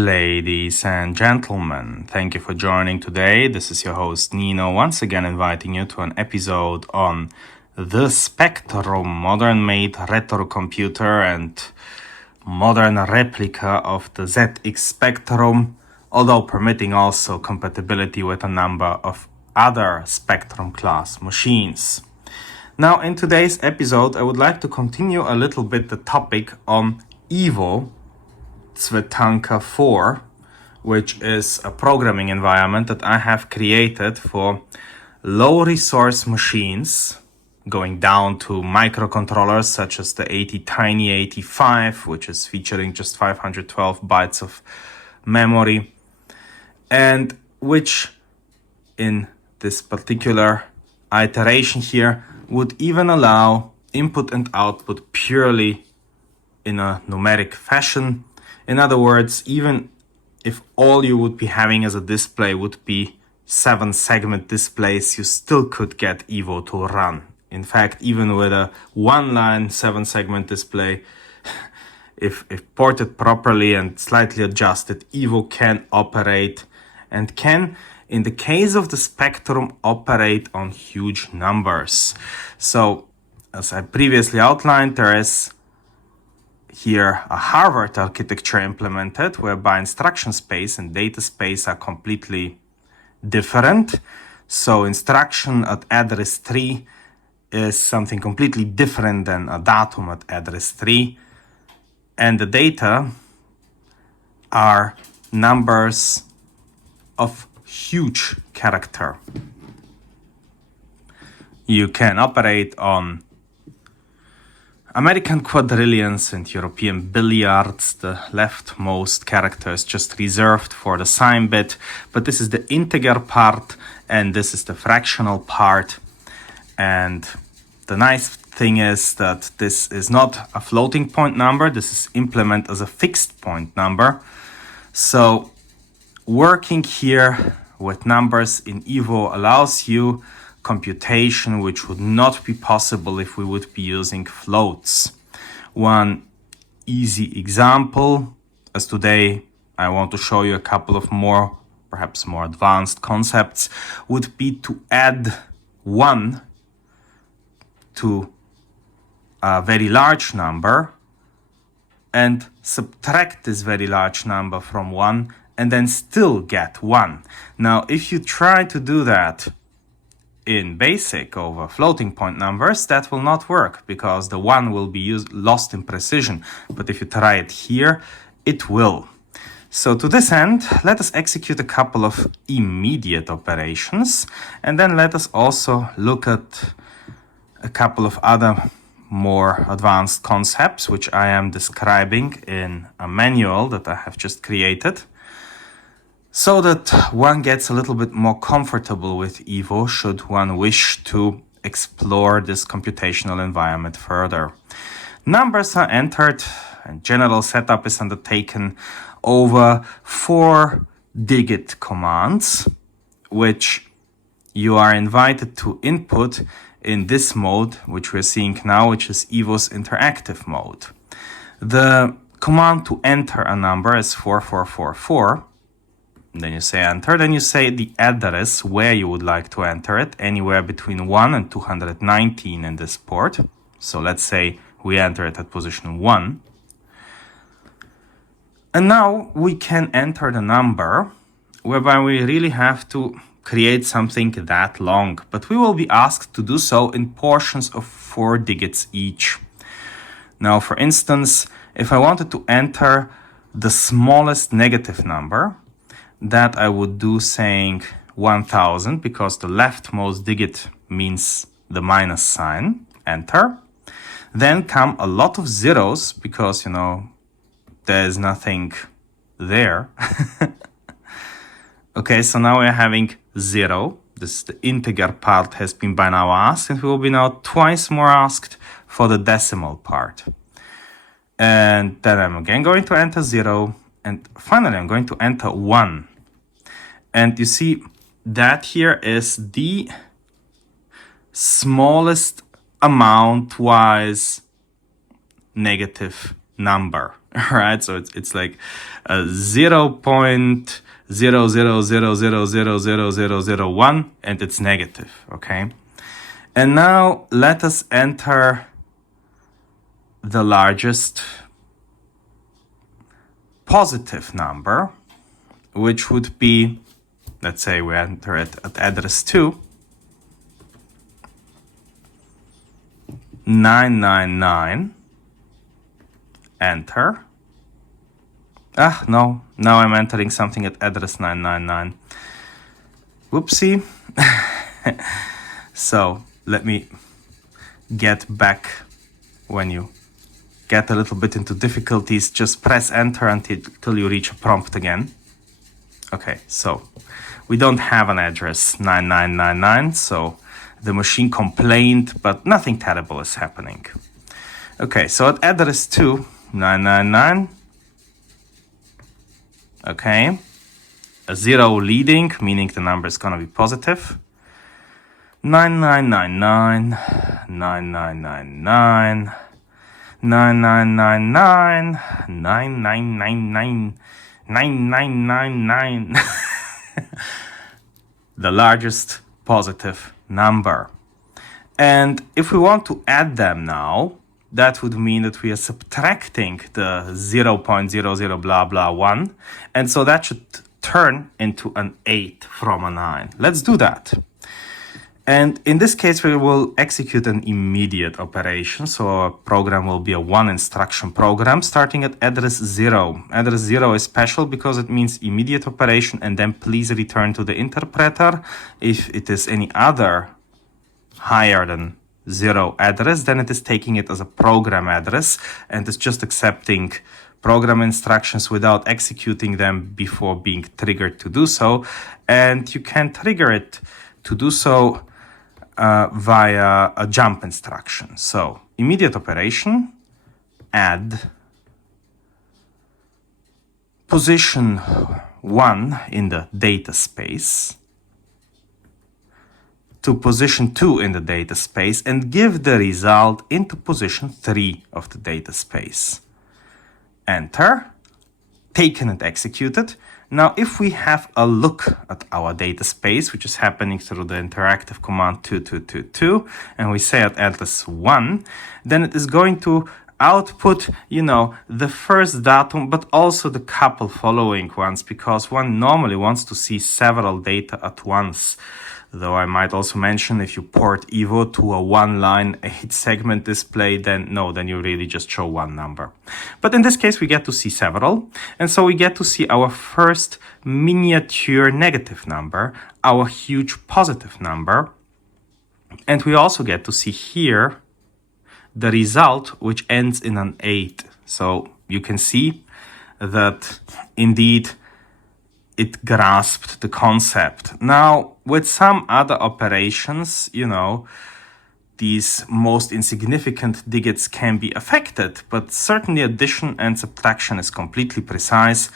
Ladies and gentlemen, thank you for joining today. This is your host Nino, once again inviting you to an episode on the Spectrum, modern-made retro computer and modern replica of the ZX Spectrum, although permitting also compatibility with a number of other Spectrum class machines. Now, in today's episode, I would like to continue a little bit the topic on Evo Tsvetanka 4, which is a programming environment that I have created for low resource machines, going down to microcontrollers such as the Tiny 85, which is featuring just 512 bytes of memory, and which in this particular iteration here would even allow input and output purely in a numeric fashion. In other words, even if all you would be having as a display would be 7-segment displays, you still could get Evo to run. In fact, even with a one-line 7-segment display, if ported properly and slightly adjusted, Evo can operate and can, in the case of the Spectrum, operate on huge numbers. So, as I previously outlined, there is here a Harvard architecture implemented, whereby instruction space and data space are completely different. So instruction at address 3 is something completely different than a datum at address 3. And the data are numbers of huge character. You can operate on American quadrillions and European billiards. The leftmost character is just reserved for the sign bit, but this is the integer part and this is the fractional part. And the nice thing is that this is not a floating point number, this is implemented as a fixed point number. So working here with numbers in Evo allows you computation which would not be possible if we would be using floats. One easy example, as today I want to show you a couple of perhaps more advanced concepts, would be to add 1 to a very large number and subtract this very large number from 1 and then still get 1. Now, if you try to do that in BASIC over floating point numbers, that will not work because the 1 will be lost in precision. But if you try it here, it will. So to this end, let us execute a couple of immediate operations, and then let us also look at a couple of other more advanced concepts which I am describing in a manual that I have just created, so that one gets a little bit more comfortable with Evo should one wish to explore this computational environment further. Numbers are entered and general setup is undertaken over 4 digit commands, which you are invited to input in this mode, which we're seeing now, which is Evo's interactive mode. The command to enter a number is 4444. Then you say enter, then you say the address where you would like to enter it, anywhere between 1 and 219 in this port. So let's say we enter it at position 1. And now we can enter the number, whereby we really have to create something that long, but we will be asked to do so in portions of 4 digits each. Now, for instance, if I wanted to enter the smallest negative number, that I would do saying 1000, because the leftmost digit means the minus sign, enter. Then come a lot of zeros, because, there's nothing there. Okay, so now we're having 0. This the integer part has been by now asked, and we will be now twice more asked for the decimal part. And then I'm again going to enter 0, and finally I'm going to enter 1. And you see that here is the smallest amount-wise negative number, right? So it's like 0.0000000001, and it's negative, okay? And now let us enter the largest positive number, which would be, let's say we enter it at address 2, 999, enter. No, now I'm entering something at address 999. Whoopsie. So let me get back. When you get a little bit into difficulties, just press enter until you reach a prompt again. Okay, so we don't have an address 9999, so the machine complained, but nothing terrible is happening. Okay, so at address 2, 999, okay, a 0 leading, meaning the number is going to be positive. 9999, 9999, 9999, 9999, 9999. The largest positive number. And if we want to add them now, that would mean that we are subtracting the 0.00 blah blah 1. And so that should turn into an 8 from a 9. Let's do that. And in this case, we will execute an immediate operation. So our program will be a 1 instruction program starting at address 0. Address 0 is special because it means immediate operation, and then please return to the interpreter. If it is any other higher than 0 address, then it is taking it as a program address and is just accepting program instructions without executing them before being triggered to do so. And you can trigger it to do so via a jump instruction. So immediate operation, add position 1 in the data space to position 2 in the data space and give the result into position 3 of the data space. Enter, taken and executed. Now, if we have a look at our data space, which is happening through the interactive command 2222, and we say at address 1, then it is going to output, the first datum, but also the couple following ones, because one normally wants to see several data at once. Though I might also mention, if you port Evo to a 1-line 8-segment display, then you really just show one number. But in this case, we get to see several. And so we get to see our first miniature negative number, our huge positive number. And we also get to see here the result, which ends in an 8. So you can see that indeed it grasped the concept. Now, with some other operations, these most insignificant digits can be affected, but certainly addition and subtraction is completely precise,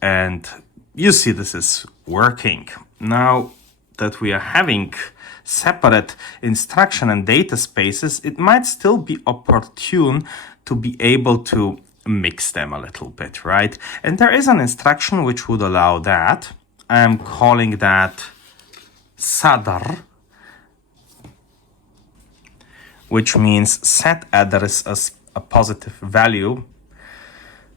and you see this is working. Now that we are having separate instruction and data spaces, it might still be opportune to be able to mix them a little bit, right? And there is an instruction which would allow that. I am calling that sadr, which means set address as a positive value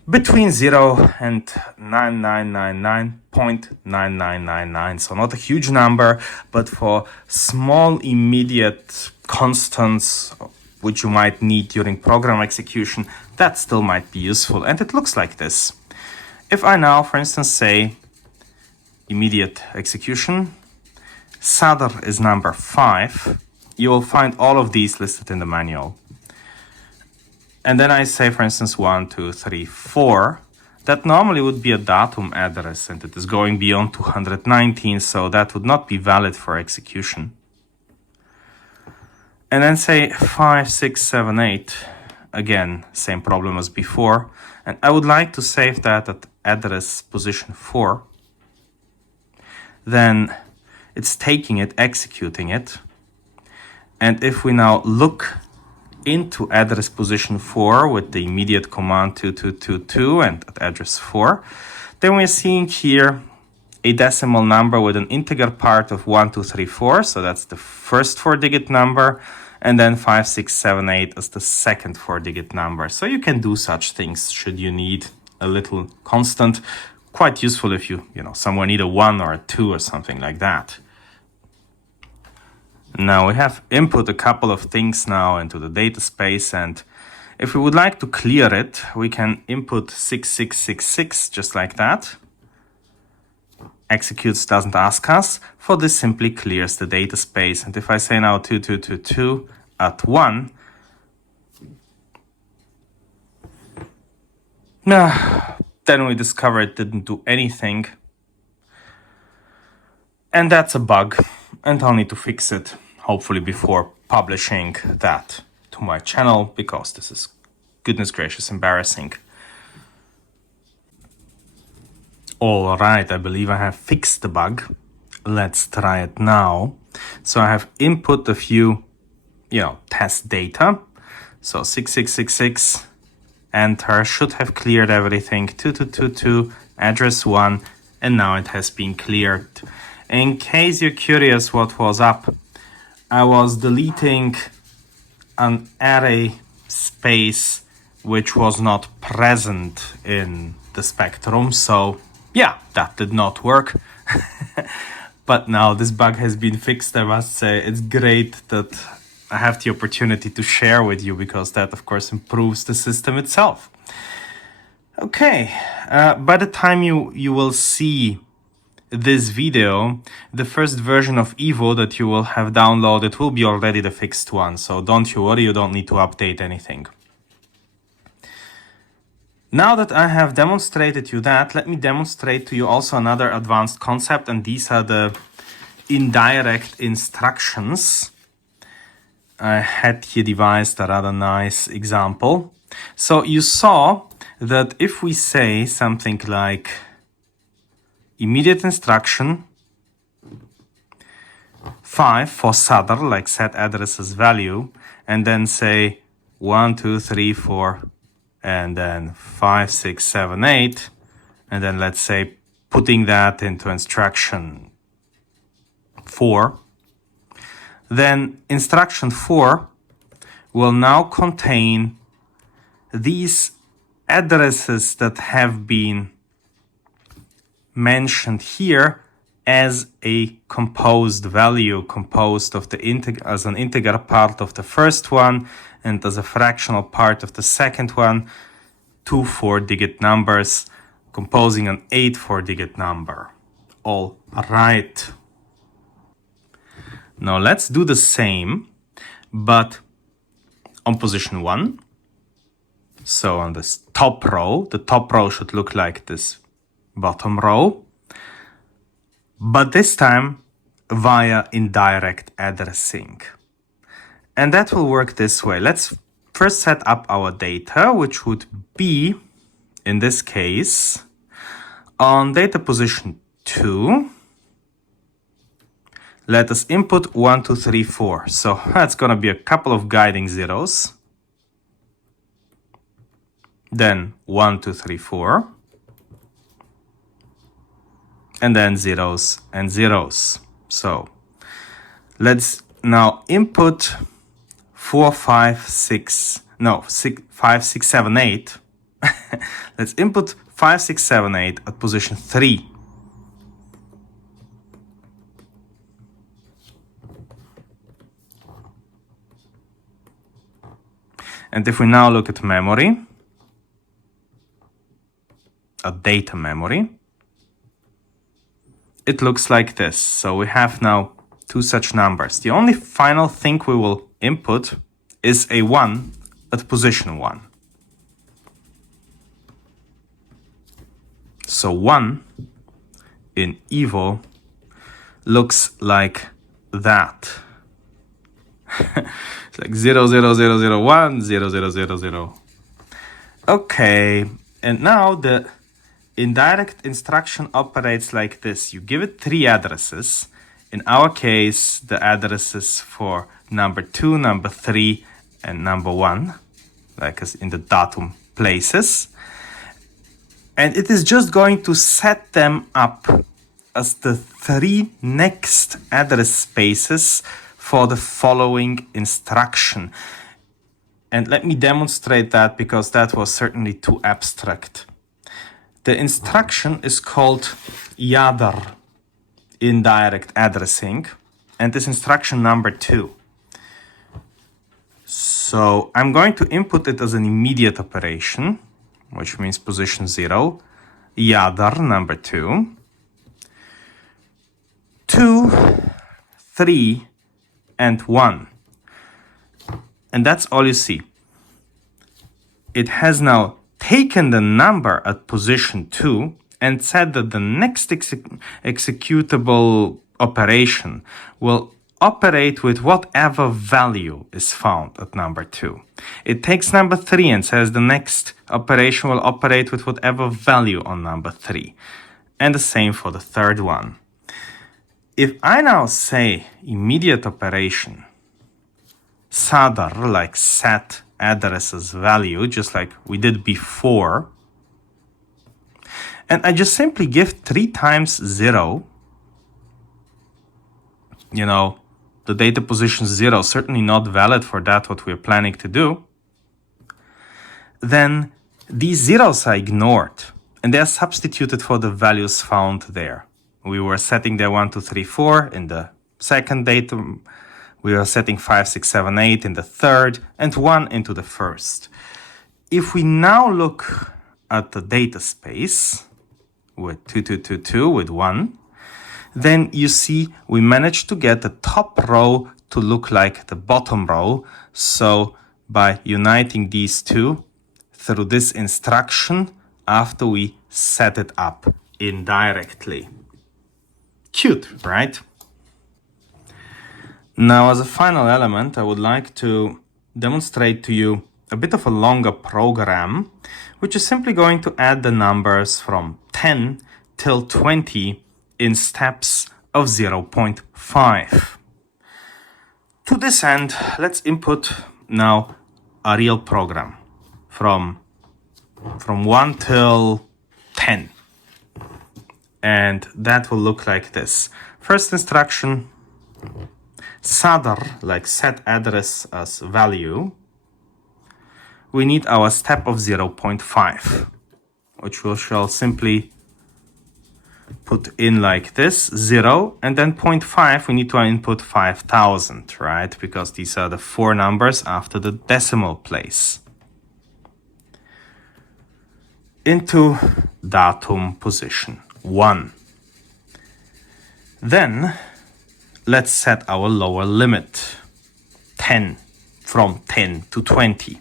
between 0 and 9999.9999. So not a huge number, but for small immediate constants which you might need during program execution, that still might be useful. And it looks like this. If I now, for instance, say immediate execution, sadr is number 5, you will find all of these listed in the manual. And then I say, for instance, 1, 2, 3, 4. That normally would be a datum address, and it is going beyond 219, so that would not be valid for execution. And then say 5, 6, 7, 8. Again, same problem as before. And I would like to save that at address position 4. Then it's taking it, executing it. And if we now look into address position 4 with the immediate command 2222 and at address 4, then we're seeing here a decimal number with an integer part of 1234, so that's the first 4-digit number, and then 5678 as the second 4-digit number. So you can do such things should you need a little constant. Quite useful if you somewhere need a 1 or a 2 or something like that. Now we have input a couple of things now into the data space, and if we would like to clear it, we can input 6666 just like that. Executes, doesn't ask us. For this simply clears the data space. And if I say now 2222 at 1, then we discover it didn't do anything. And that's a bug, and I'll need to fix it, hopefully before publishing that to my channel, because this is, goodness gracious, embarrassing. All right, I believe I have fixed the bug. Let's try it now. So I have input a few, test data. So 6666, enter, should have cleared everything. 2222, address 1, and now it has been cleared. In case you're curious what was up, I was deleting an array space which was not present in the spectrum, so yeah, that did not work. But now this bug has been fixed. I must say it's great that I have the opportunity to share with you, because that of course improves the system itself. Okay, by the time you will see this video, the first version of Evo that you will have downloaded will be already the fixed one, so don't you worry, you don't need to update anything. Now that I have demonstrated you that, let me demonstrate to you also another advanced concept, and these are the indirect instructions. I had here devised a rather nice example. So you saw that if we say something like immediate instruction 5 for Sadr, like set address as value, and then say 1, 2, 3, 4, and then 5, 6, 7, 8, and then let's say putting that into instruction 4, then instruction 4 will now contain these addresses that have been mentioned here as a composed value, composed of the as an integer part of the first one and as a fractional part of the second one, 2 4-digit numbers composing an 8 4-digit number. All right. Now let's do the same, but on position 1. So on this top row, the top row should look like this bottom row, but this time via indirect addressing. And that will work this way. Let's first set up our data, which would be, in this case, on data position 2. Let us input 1, 2, 3, 4. So that's going to be a couple of guiding zeros. Then 1, 2, 3, 4. And then zeros and zeros. So let's now input 4, 5, 6, 7, 8. Let's input 5, 6, 7, 8 at position 3. And if we now look at memory, at data memory, it looks like this. So we have now two such numbers. The only final thing we will input is a 1 at position 1. So 1 in Evo looks like that. It's like 0, 0, 0, 0, 1, 0, 0, 0, 0. Okay, and now the indirect instruction operates like this. You give it 3 addresses. In our case, the addresses for number 2, number 3, and number 1, like as in the datum places. And it is just going to set them up as the 3 next address spaces for the following instruction. And let me demonstrate that, because that was certainly too abstract. The instruction is called YADR, indirect addressing, and this instruction number 2. So I'm going to input it as an immediate operation, which means position 0, YADR number 2, 2, 3, and 1. And that's all you see. It has now taken the number at position 2 and said that the next executable operation will operate with whatever value is found at number 2. It takes number 3 and says the next operation will operate with whatever value on number 3. And the same for the third one. If I now say immediate operation, SADR, like set addresses value, just like we did before, and I just simply give 3 times 0, the data position 0, certainly not valid for that what we're planning to do, then these zeros are ignored and they are substituted for the values found there. We were setting there 1, 2, 3, 4 in the second datum. We are setting 5, 6, 7, 8 in the third, and 1 into the first. If we now look at the data space with 2, 2, 2, 2 with 1, then you see we managed to get the top row to look like the bottom row. So by uniting these two through this instruction after we set it up indirectly. Cute, right? Now, as a final element, I would like to demonstrate to you a bit of a longer program, which is simply going to add the numbers from 10 till 20 in steps of 0.5. To this end, let's input now a real program from 1 till 10. And that will look like this. First instruction, SADR, like set address as value. We need our step of 0.5, which we shall simply put in like this, 0, and then 0.5, we need to input 5,000, right? Because these are the 4 numbers after the decimal place. Into datum position 1. Then let's set our lower limit, 10, from 10 to 20.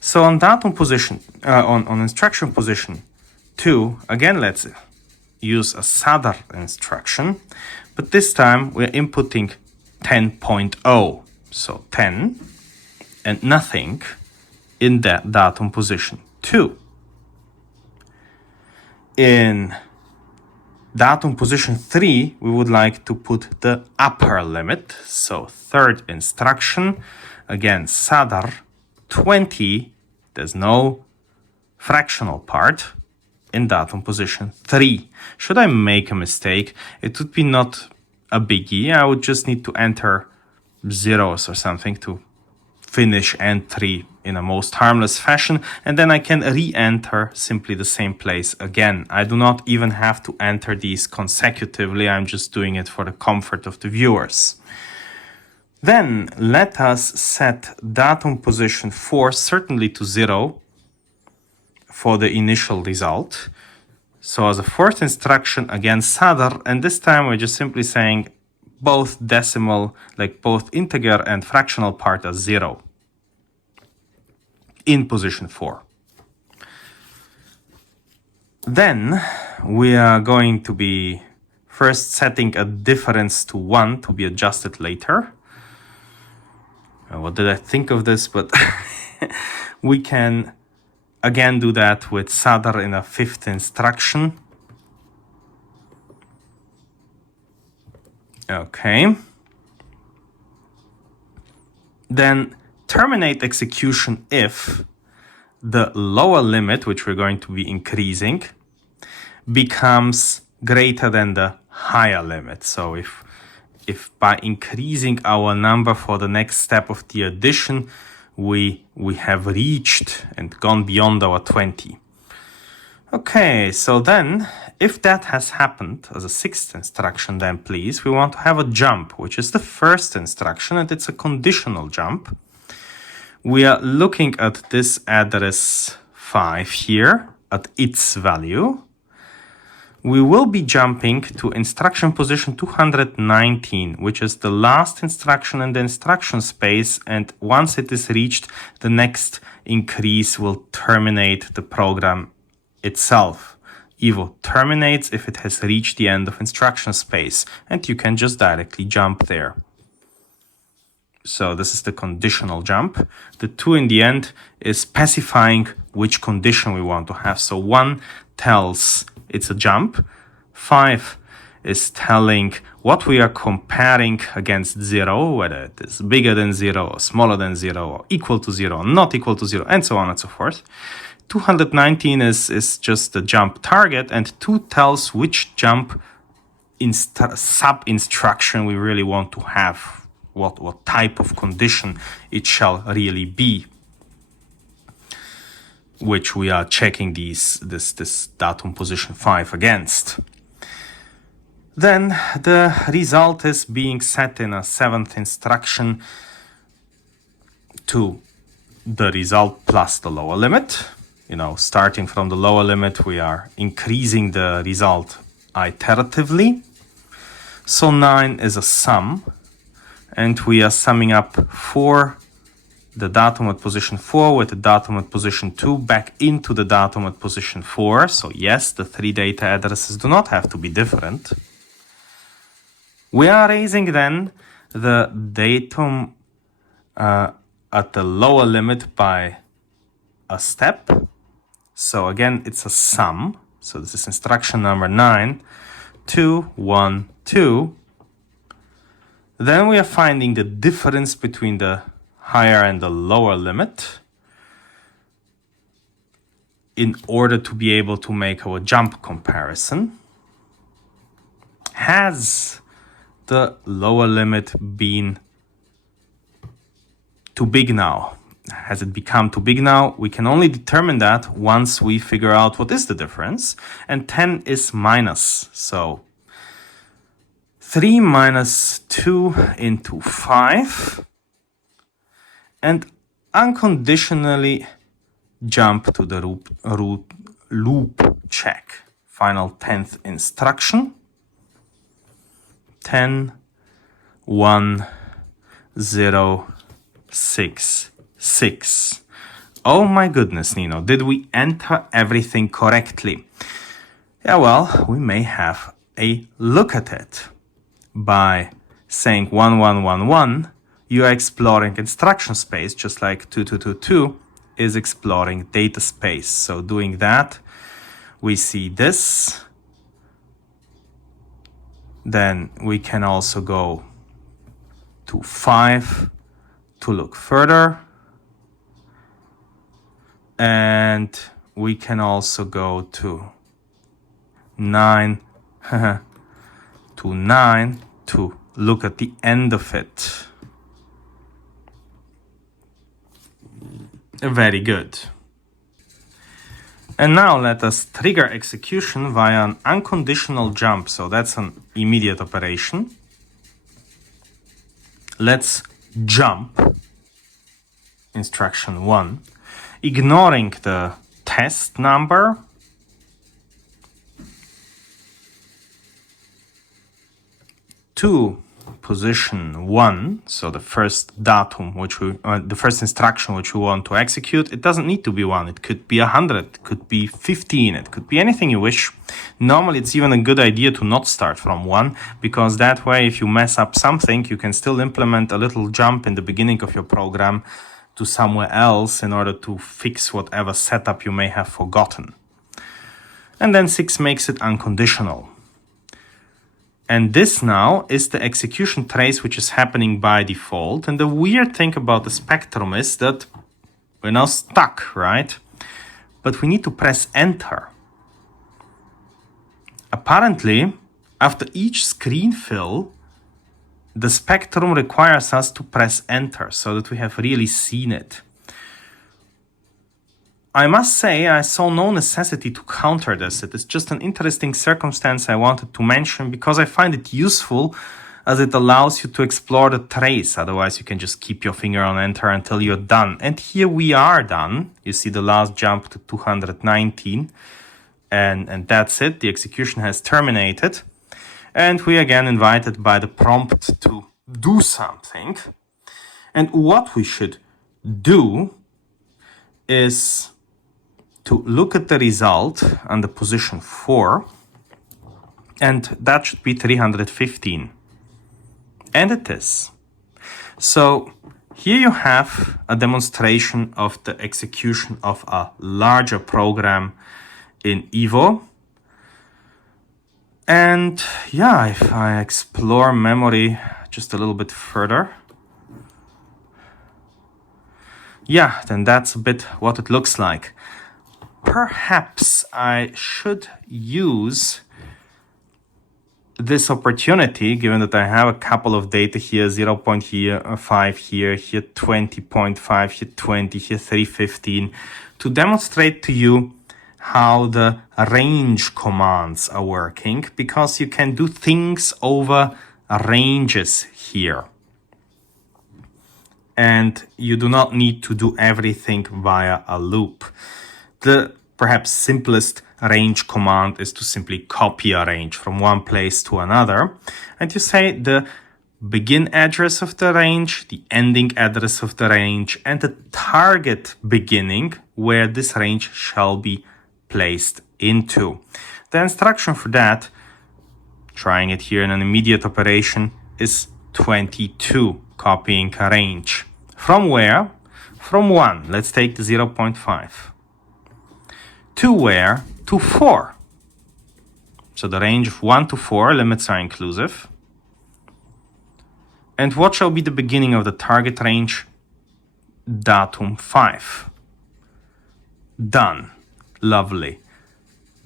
So on datum position, on instruction position 2, again, let's use a SADR instruction, but this time we're inputting 10.0, so 10 and nothing in that datum position 2. In datum position 3, we would like to put the upper limit, so third instruction, again SADR 20, there's no fractional part, in datum position 3. Should I make a mistake, it would be not a biggie. I would just need to enter zeros or something to finish entry in a most harmless fashion, and then I can re-enter simply the same place again. I do not even have to enter these consecutively. I'm just doing it for the comfort of the viewers. Then let us set datum position 4 certainly to 0 for the initial result. So as a fourth instruction, again SADR, and this time we're just simply saying both decimal, like both integer and fractional part are 0 in position 4. Then we are going to be first setting a difference to 1 to be adjusted later. What did I think of this? But we can again do that with SADR in a fifth instruction. Okay. Then terminate execution if the lower limit, which we're going to be increasing, becomes greater than the higher limit. So if by increasing our number for the next step of the addition, we have reached and gone beyond our 20. Okay, so then if that has happened as a sixth instruction, then please, we want to have a jump, which is the first instruction, and it's a conditional jump. We are looking at this address 5 here at its value. We will be jumping to instruction position 219, which is the last instruction in the instruction space, and once it is reached, the next increase will terminate the program itself. Evo terminates if it has reached the end of instruction space, and you can just directly jump there. So this is the conditional jump. The 2 in the end is specifying which condition we want to have. So 1 tells it's a jump. 5 is telling what we are comparing against 0, whether it is bigger than 0, or smaller than 0, or equal to 0, or not equal to 0, and so on and so forth. 219 is just the jump target, and 2 tells which jump sub-instruction we really want to have, what type of condition it shall really be, which we are checking this datum position 5 against. Then the result is being set in a 7th instruction to the result plus the lower limit. You know, starting from the lower limit, we are increasing the result iteratively. So 9 is a sum, and we are summing up for the datum at position 4 with the datum at position 2 back into the datum at position 4. So yes, the 3 data addresses do not have to be different. We are raising then the datum at the lower limit by a step. So again, it's a sum. So this is instruction number 9, 2, 1, 2. Then we are finding the difference between the higher and the lower limit in order to be able to make our jump comparison. Has the lower limit been too big now? Has it become too big now? We can only determine that once we figure out what is the difference. And 10 is minus. So 3 minus 2 into 5. And unconditionally jump to the loop check. Final 10th instruction. 10, 1, 0, 6, 6. Oh my goodness, Nino, did we enter everything correctly? Yeah, well, we may have a look at it. By saying 1, 1, 1, 1, you are exploring instruction space, just like 2, 2, 2, 2 is exploring data space. So doing that, we see this. Then we can also go to 5 to look further. And we can also go to 9 to 9 to look at the end of it. Very good. And now let us trigger execution via an unconditional jump. So that's an immediate operation. Let's jump instruction 1, ignoring the test number. To position 1, so the first datum, the first instruction which we want to execute. It doesn't need to be 1. It could be 100. It could be 15. It could be anything you wish. Normally, it's even a good idea to not start from 1, because that way, if you mess up something, you can still implement a little jump in the beginning of your program to somewhere else in order to fix whatever setup you may have forgotten. And then 6 makes it unconditional. And this now is the execution trace which is happening by default. And the weird thing about the spectrum is that we're now stuck, right? But we need to press enter. Apparently, after each screen fill, the spectrum requires us to press enter so that we have really seen it. I must say I saw no necessity to counter this. It is just an interesting circumstance I wanted to mention because I find it useful as it allows you to explore the trace. Otherwise, you can just keep your finger on enter until you're done. And here we are done. You see the last jump to 219. And that's it. The execution has terminated. And we again invited by the prompt to do something. And what we should do is to look at the result on the position 4. And that should be 315. And it is. So here you have a demonstration of the execution of a larger program in Evo. And yeah, if I explore memory just a little bit further, yeah, then that's a bit what it looks like. Perhaps I should use this opportunity, given that I have a couple of data here, 0.5 here, here 20.5, here 20, here 315, to demonstrate to you how the range commands are working, because you can do things over ranges here. And you do not need to do everything via a loop. The perhaps simplest range command is to simply copy a range from one place to another. And you say the begin address of the range, the ending address of the range, and the target beginning where this range shall be placed into. The instruction for that, trying it here in an immediate operation, is 22, copying a range. From where? From 1. Let's take the 0.5. To where? To 4. So the range of 1 to 4, limits are inclusive. And what shall be the beginning of the target range? Datum 5. Done. Lovely.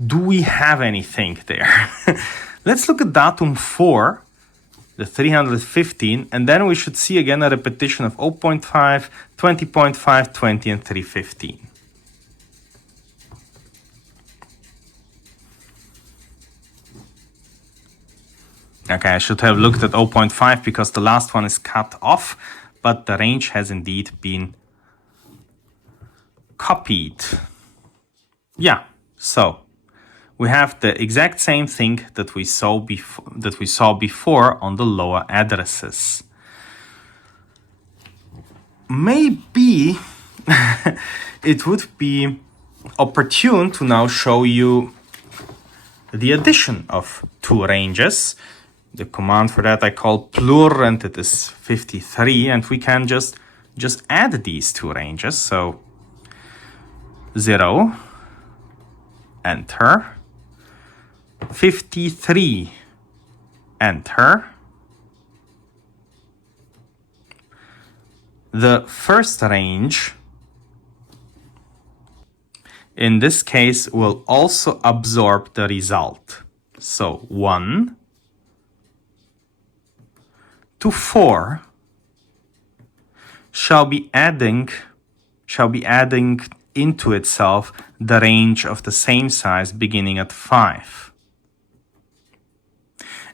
Do we have anything there? Let's look at datum 4, the 315, and then we should see again a repetition of 0.5, 20.5, 20, and 315. Okay, I should have looked at 0.5 because the last one is cut off, but the range has indeed been copied. Yeah, so we have the exact same thing that we saw before on the lower addresses. Maybe it would be opportune to now show you the addition of two ranges. The command for that I call plur, and it is 53, and we can just add these two ranges. So 0, enter, 53, enter. The first range, in this case, will also absorb the result. So 1 to 4 shall be adding into itself the range of the same size beginning at 5.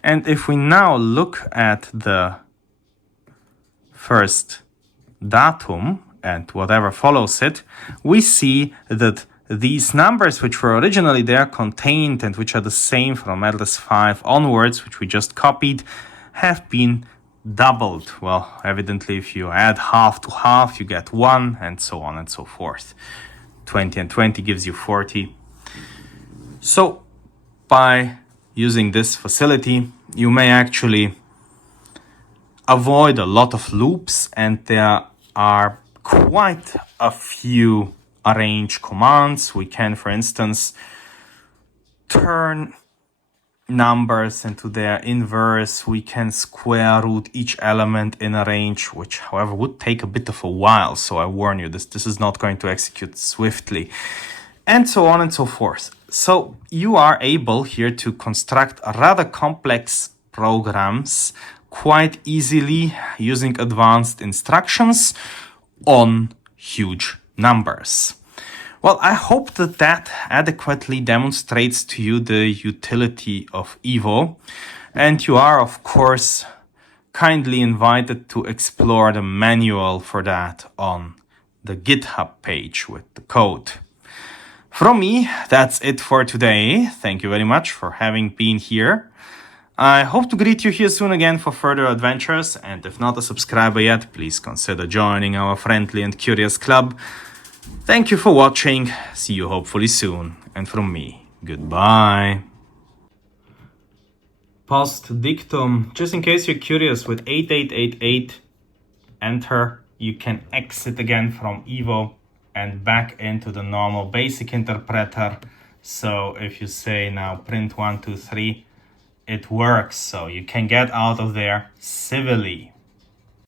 And if we now look at the first datum and whatever follows it, we see that these numbers which were originally there contained and which are the same from address 5 onwards, which we just copied, have been doubled. Well, evidently if you add half to half, you get 1, and so on and so forth. 20 and 20 gives you 40. So by using this facility, you may actually avoid a lot of loops, and there are quite a few arrange commands. We can, for instance, turn numbers into their inverse. We can square root each element in a range, which however would take a bit of a while. So I warn you, this is not going to execute swiftly, and so on and so forth. So you are able here to construct rather complex programs quite easily using advanced instructions on huge numbers. Well, I hope that that adequately demonstrates to you the utility of Evo, and you are, of course, kindly invited to explore the manual for that on the GitHub page with the code. From me, that's it for today. Thank you very much for having been here. I hope to greet you here soon again for further adventures, and if not a subscriber yet, please consider joining our friendly and curious club. Thank you for watching, see you hopefully soon, and from me, goodbye. Post dictum, just in case you're curious, with 8888 enter, you can exit again from Evo and back into the normal basic interpreter. So if you say now print 1, 2, 3, it works, so you can get out of there civilly.